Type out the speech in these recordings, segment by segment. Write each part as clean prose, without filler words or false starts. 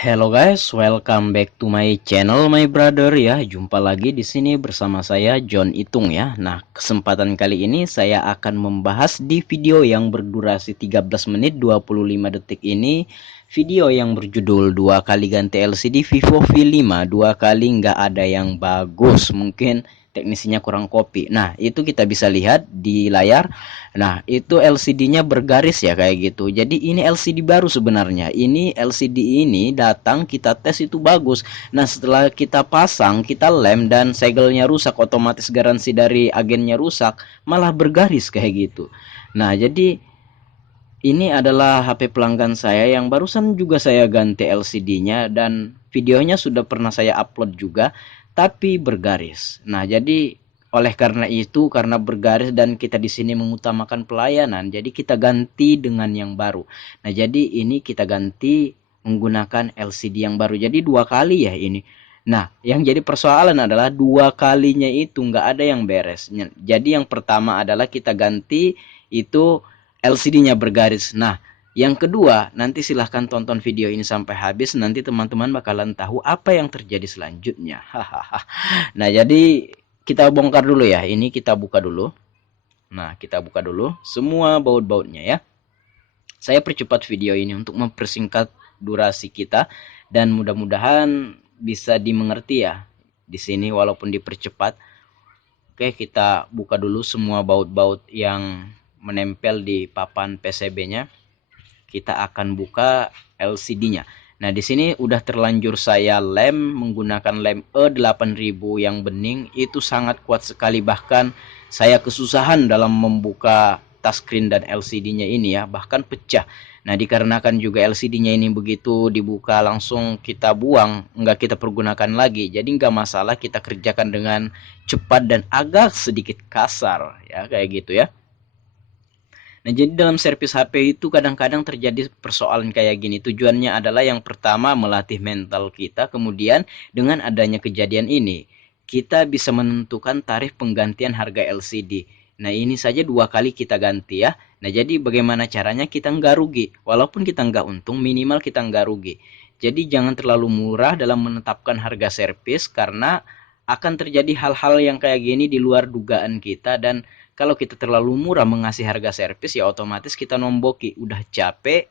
Hello guys, welcome back to my channel my brother ya. Jumpa lagi di sini bersama saya John Itung ya. Nah, kesempatan kali ini saya akan membahas di video yang berdurasi 13 menit 25 detik ini, video yang berjudul dua kali ganti LCD Vivo V5, dua kali nggak ada yang bagus. Mungkin teknisinya kurang kopi. Nah, itu kita bisa lihat di layar. Nah, itu LCD-nya bergaris ya kayak gitu. Jadi ini LCD baru sebenarnya. Ini LCD ini datang kita tes itu bagus. Nah, setelah kita pasang, kita lem dan segelnya rusak, otomatis garansi dari agennya rusak, malah bergaris kayak gitu. Nah, jadi ini adalah HP pelanggan saya yang barusan juga saya ganti LCD-nya dan videonya sudah pernah saya upload juga, tapi bergaris. Nah, jadi oleh karena itu, karena bergaris dan kita di sini mengutamakan pelayanan, jadi kita ganti dengan yang baru. Nah, jadi ini kita ganti menggunakan LCD yang baru. Jadi dua kali ya ini. Nah, yang jadi persoalan adalah dua kalinya itu nggak ada yang beres. Jadi yang pertama adalah kita ganti itu LCD-nya bergaris. Nah, yang kedua, nanti silahkan tonton video ini sampai habis. Nanti teman-teman bakalan tahu apa yang terjadi selanjutnya. Hahaha. Nah, jadi kita bongkar dulu ya. Ini kita buka dulu. Nah, kita buka dulu semua baut-bautnya ya. Saya percepat video ini untuk mempersingkat durasi kita dan mudah-mudahan bisa dimengerti ya. Di sini walaupun dipercepat. Oke, kita buka dulu semua baut-baut yang menempel di papan PCB-nya. Kita akan buka LCD-nya. Nah, di sini udah terlanjur saya lem menggunakan lem E8000 yang bening, itu sangat kuat sekali, bahkan saya kesusahan dalam membuka touchscreen dan LCD-nya ini ya, bahkan pecah. Nah, dikarenakan juga LCD-nya ini begitu dibuka langsung kita buang, nggak kita pergunakan lagi. Jadi nggak masalah, kita kerjakan dengan cepat dan agak sedikit kasar ya, kayak gitu ya. Nah, jadi dalam servis HP itu kadang-kadang terjadi persoalan kayak gini. Tujuannya adalah yang pertama melatih mental kita, kemudian dengan adanya kejadian ini, kita bisa menentukan tarif penggantian harga LCD. Nah, ini saja dua kali kita ganti ya. Nah, jadi bagaimana caranya kita nggak rugi? Walaupun kita nggak untung, minimal kita nggak rugi. Jadi jangan terlalu murah dalam menetapkan harga servis karena akan terjadi hal-hal yang kayak gini di luar dugaan kita, dan kalau kita terlalu murah mengasih harga servis ya otomatis kita nomboki, udah capek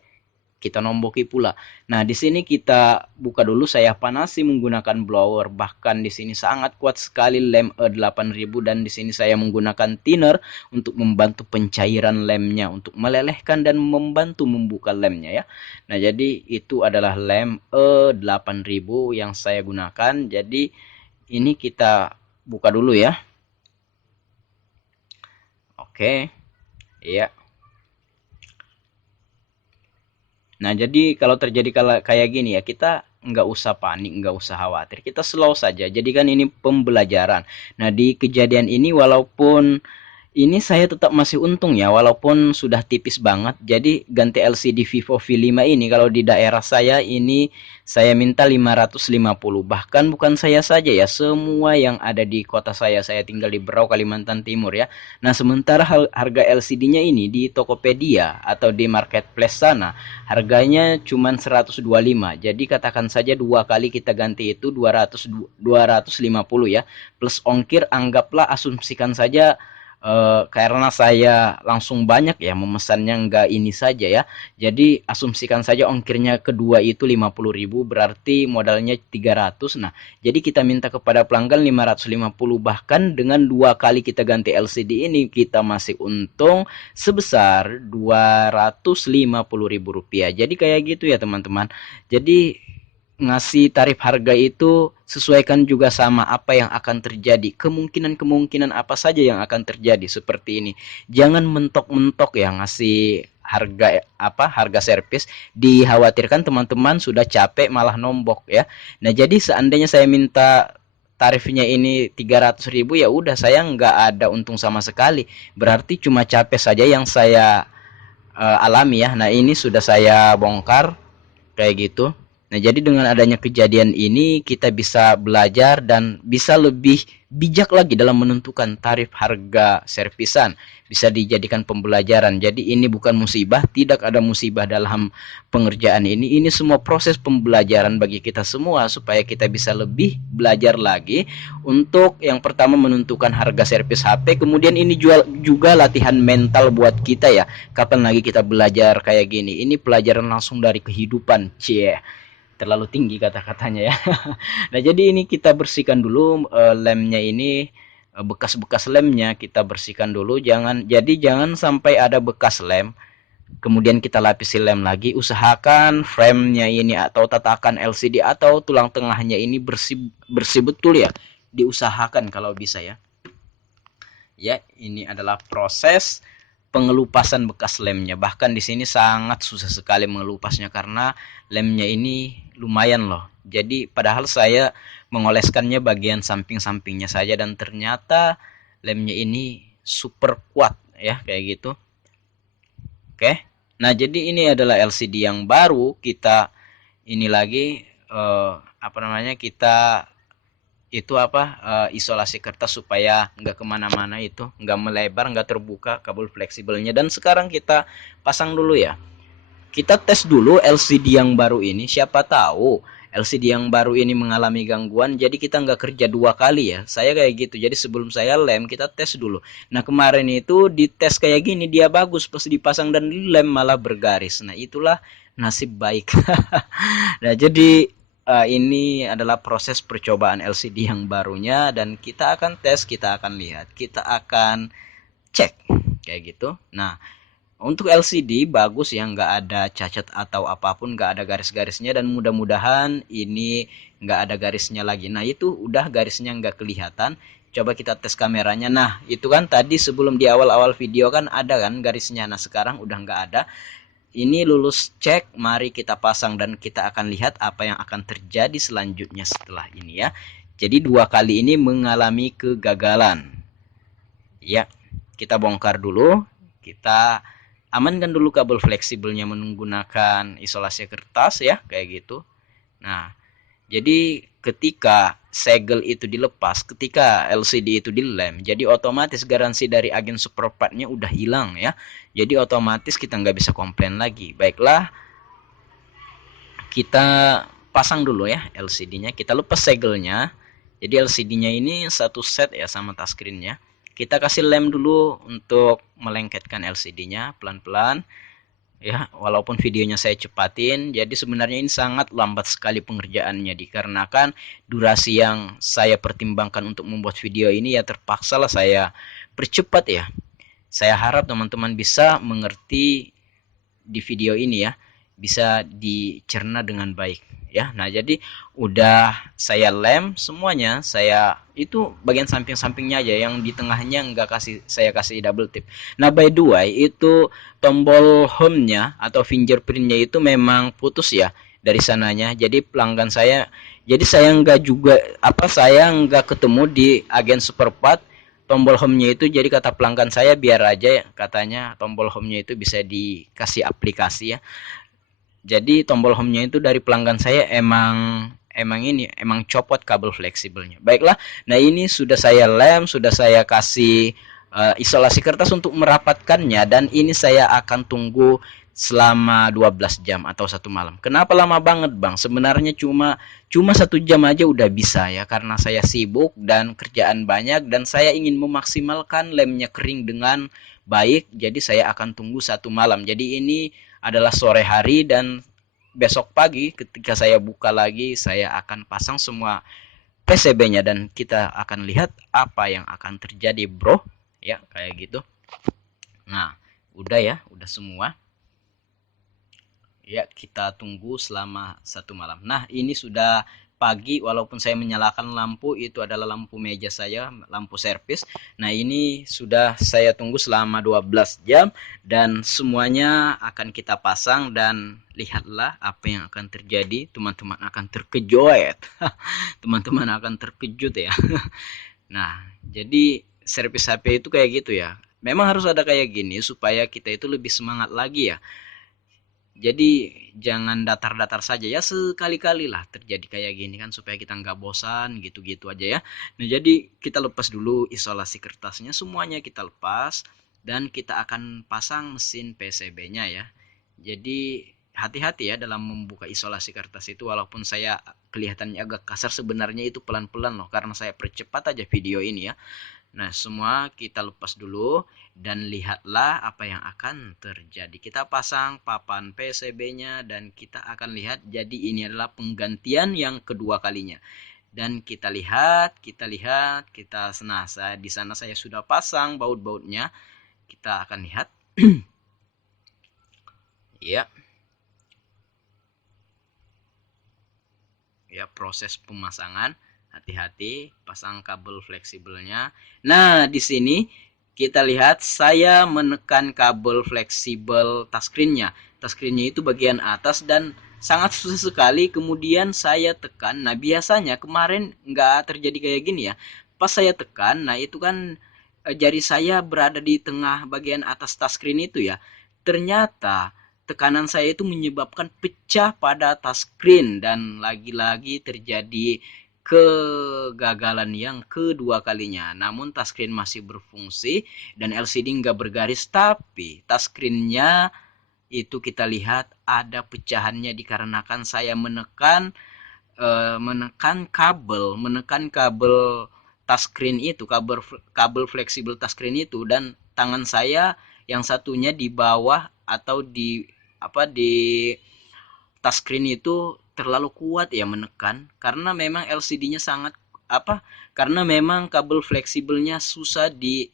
kita nomboki pula. Nah, di sini kita buka dulu, saya panasi menggunakan blower, bahkan di sini sangat kuat sekali lem E8000, dan di sini saya menggunakan thinner untuk membantu pencairan lemnya, untuk melelehkan dan membantu membuka lemnya ya. Nah, jadi itu adalah lem E8000 yang saya gunakan. Jadi ini kita buka dulu ya. Oke, iya. Nah, jadi kalau terjadi kayak gini ya, kita nggak usah panik, nggak usah khawatir. Kita slow saja. Jadi kan ini pembelajaran. Nah, di kejadian ini walaupun ini saya tetap masih untung ya, walaupun sudah tipis banget. Jadi ganti LCD Vivo V5 ini kalau di daerah saya ini saya minta 550. Bahkan bukan saya saja ya, semua yang ada di kota saya tinggal di Berau, Kalimantan Timur ya. Nah, sementara harga LCD-nya ini di Tokopedia atau di marketplace sana harganya cuma 125. Jadi katakan saja dua kali kita ganti itu 250 ya. Plus ongkir, anggaplah asumsikan saja karena saya langsung banyak ya memesannya, nggak ini saja ya, jadi asumsikan saja ongkirnya kedua itu 50.000, berarti modalnya 300. Nah, jadi kita minta kepada pelanggan 550, bahkan dengan dua kali kita ganti LCD ini kita masih untung sebesar 250.000 rupiah. Jadi kayak gitu ya teman-teman. Jadi ngasih tarif harga itu sesuaikan juga sama apa yang akan terjadi, kemungkinan-kemungkinan apa saja yang akan terjadi seperti ini. Jangan mentok-mentok ya ngasih harga servis, dikhawatirkan teman-teman sudah capek malah nombok ya. Nah, jadi seandainya saya minta tarifnya ini 300.000, ya udah saya nggak ada untung sama sekali, berarti cuma capek saja yang saya alami ya. Nah, ini sudah saya bongkar kayak gitu. Nah, jadi dengan adanya kejadian ini kita bisa belajar dan bisa lebih bijak lagi dalam menentukan tarif harga servisan. bisa dijadikan pembelajaran. Jadi ini bukan musibah, tidak ada musibah dalam pengerjaan ini semua proses pembelajaran bagi kita semua supaya kita bisa lebih belajar lagi untuk yang pertama menentukan harga servis HP, kemudian ini juga latihan mental buat kita ya. Kapan lagi kita belajar kayak gini? Ini pelajaran langsung dari kehidupan, cie. Terlalu tinggi kata-katanya ya. Nah, jadi ini kita bersihkan dulu lemnya ini, bekas-bekas lemnya kita bersihkan dulu. Jangan sampai ada bekas lem kemudian kita lapisi lem lagi. Usahakan framenya ini atau tatakan LCD atau tulang tengahnya ini bersih bersih betul ya, diusahakan kalau bisa ya. Ya, ini adalah proses pengelupasan bekas lemnya. Bahkan di sini sangat susah sekali mengelupasnya karena lemnya ini lumayan loh. Jadi padahal saya mengoleskannya bagian samping-sampingnya saja dan ternyata lemnya ini super kuat ya kayak gitu. Oke. Nah, jadi ini adalah LCD yang baru. Kita ini lagi apa namanya? Kita itu isolasi kertas supaya nggak kemana-mana, itu nggak melebar, nggak terbuka kabel fleksibelnya. Dan sekarang kita pasang dulu ya, kita tes dulu LCD yang baru ini. Siapa tahu LCD yang baru ini mengalami gangguan, jadi kita nggak kerja dua kali ya. Saya kayak gitu, jadi sebelum saya lem kita tes dulu. Nah, kemarin itu dites kayak gini, dia bagus, pas dipasang dan lem malah bergaris. Nah, itulah nasib baik. Nah, jadi ini adalah proses percobaan LCD yang barunya dan kita akan tes, kita akan lihat, kita akan cek kayak gitu. Nah, untuk LCD bagus ya, nggak ada cacat atau apapun, nggak ada garis-garisnya, dan mudah-mudahan ini nggak ada garisnya lagi. Nah, itu udah garisnya nggak kelihatan. Coba kita tes kameranya. Nah, itu kan tadi sebelum di awal-awal video kan ada kan garisnya. Nah, sekarang udah nggak ada. Ini lulus cek, mari kita pasang dan kita akan lihat apa yang akan terjadi selanjutnya setelah ini ya. Jadi dua kali ini mengalami kegagalan. Ya, kita bongkar dulu, kita amankan dulu kabel fleksibelnya menggunakan isolasi kertas ya, kayak gitu. Nah, jadi ketika segel itu dilepas, ketika LCD itu dilem, jadi otomatis garansi dari agen spare part-nya udah hilang ya. Jadi otomatis kita nggak bisa komplain lagi. Baiklah, kita pasang dulu ya LCD-nya, kita lepas segelnya. Jadi LCD-nya ini satu set ya sama touchscreen-nya. Kita kasih lem dulu untuk melengketkan LCD-nya pelan-pelan. Ya, walaupun videonya saya cepatin, jadi sebenarnya ini sangat lambat sekali pengerjaannya dikarenakan durasi yang saya pertimbangkan untuk membuat video ini ya terpaksa lah saya percepat ya. Saya harap teman-teman bisa mengerti di video ini ya, bisa dicerna dengan baik ya. Nah, jadi udah saya lem semuanya, saya itu bagian samping-sampingnya aja, yang di tengahnya enggak saya kasih double tip. Nah, by the way, itu tombol home-nya atau fingerprint-nya itu memang putus ya dari sananya. Jadi pelanggan saya, jadi saya enggak ketemu di agen spare part tombol home-nya itu. Jadi kata pelanggan saya biar aja, katanya tombol home-nya itu bisa dikasih aplikasi ya. Jadi tombol home-nya itu dari pelanggan saya emang copot kabel fleksibelnya. Baiklah, nah ini sudah saya lem, sudah saya kasih isolasi kertas untuk merapatkannya, dan ini saya akan tunggu selama 12 jam atau satu malam. Kenapa lama banget bang? Sebenarnya cuma 1 jam aja udah bisa ya, karena saya sibuk dan kerjaan banyak dan saya ingin memaksimalkan lemnya kering dengan baik. Jadi saya akan tunggu satu malam. Jadi ini adalah sore hari dan besok pagi ketika saya buka lagi saya akan pasang semua PCB-nya dan kita akan lihat apa yang akan terjadi bro ya, kayak gitu. Nah, udah ya, udah semua ya, kita tunggu selama satu malam. Nah, ini sudah pagi, walaupun saya menyalakan lampu, itu adalah lampu meja saya, lampu servis. Nah, ini sudah saya tunggu selama 12 jam dan semuanya akan kita pasang dan lihatlah apa yang akan terjadi. Teman-teman akan terkejut. Teman-teman akan terkejut ya. Nah, jadi servis HP itu kayak gitu ya. Memang harus ada kayak gini supaya kita itu lebih semangat lagi ya. Jadi jangan datar-datar saja ya, sekali-kali lah terjadi kayak gini kan supaya kita nggak bosan gitu-gitu aja ya. Nah, jadi kita lepas dulu isolasi kertasnya, semuanya kita lepas. dan kita akan pasang mesin PCB-nya ya. Jadi hati-hati ya dalam membuka isolasi kertas itu, walaupun saya kelihatannya agak kasar, sebenarnya itu pelan-pelan loh karena saya percepat aja video ini ya. Nah, semua kita lepas dulu dan lihatlah apa yang akan terjadi. Kita pasang papan PCB-nya dan kita akan lihat, jadi ini adalah penggantian yang kedua kalinya. Dan kita lihat, kita senasa di sana saya sudah pasang baut-bautnya. Kita akan lihat. Ya. Ya, proses pemasangan. Hati-hati pasang kabel fleksibelnya. Nah, di sini kita lihat saya menekan kabel fleksibel touchscreen-nya. Touchscreen-nya itu bagian atas dan sangat susah sekali. Kemudian saya tekan. Nah, biasanya kemarin nggak terjadi kayak gini ya. Pas saya tekan, nah itu kan jari saya berada di tengah bagian atas touchscreen itu ya. Ternyata tekanan saya itu menyebabkan pecah pada touchscreen dan lagi-lagi terjadi kegagalan yang kedua kalinya. Namun touchscreen masih berfungsi dan LCD nggak bergaris, tapi touchscreen-nya itu kita lihat ada pecahannya dikarenakan saya menekan kabel touchscreen itu, kabel fleksibel touchscreen itu, dan tangan saya yang satunya di bawah atau di touchscreen itu terlalu kuat ya menekan, karena memang LCD-nya sangat karena memang kabel fleksibelnya susah di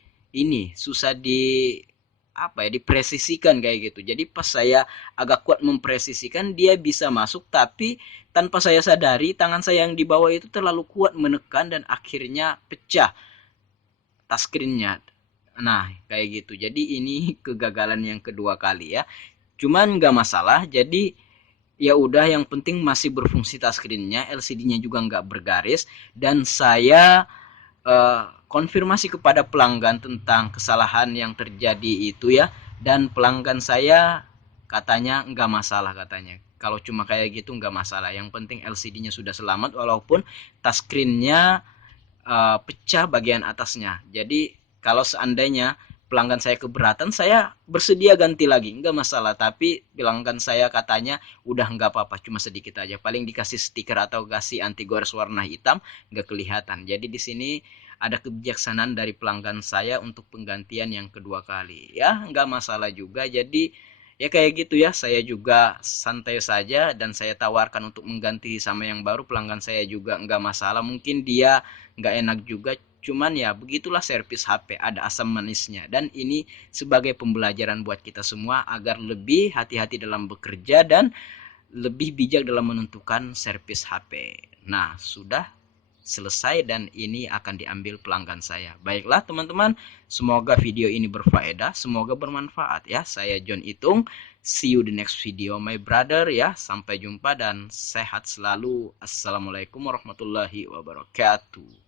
dipresisikan kayak gitu. Jadi pas saya agak kuat mempresisikan, dia bisa masuk, tapi tanpa saya sadari tangan saya yang di bawah itu terlalu kuat menekan dan akhirnya pecah touchscreen-nya. Nah, kayak gitu. Jadi ini kegagalan yang kedua kali ya. Cuman nggak masalah. Jadi ya udah, yang penting masih berfungsi touchscreen-nya, LCD-nya juga nggak bergaris, dan saya konfirmasi kepada pelanggan tentang kesalahan yang terjadi itu ya, dan pelanggan saya katanya nggak masalah, katanya kalau cuma kayak gitu nggak masalah, yang penting LCD-nya sudah selamat walaupun touchscreen-nya pecah bagian atasnya. Jadi kalau seandainya pelanggan saya keberatan, saya bersedia ganti lagi, nggak masalah. Tapi pelanggan saya katanya udah nggak apa-apa, cuma sedikit aja, paling dikasih stiker atau kasih anti gores warna hitam, nggak kelihatan. Jadi di sini ada kebijaksanaan dari pelanggan saya untuk penggantian yang kedua kali ya, nggak masalah juga. Jadi ya kayak gitu ya, saya juga santai saja dan saya tawarkan untuk mengganti sama yang baru. Pelanggan saya juga nggak masalah, mungkin dia nggak enak juga, cuman ya begitulah servis HP, ada asam manisnya. Dan ini sebagai pembelajaran buat kita semua agar lebih hati-hati dalam bekerja dan lebih bijak dalam menentukan servis HP. Nah, sudah selesai dan ini akan diambil pelanggan saya. Baiklah teman-teman, semoga video ini berfaedah, semoga bermanfaat ya. Saya John Itung, see you the next video my brother ya. Sampai jumpa dan sehat selalu. Assalamualaikum warahmatullahi wabarakatuh.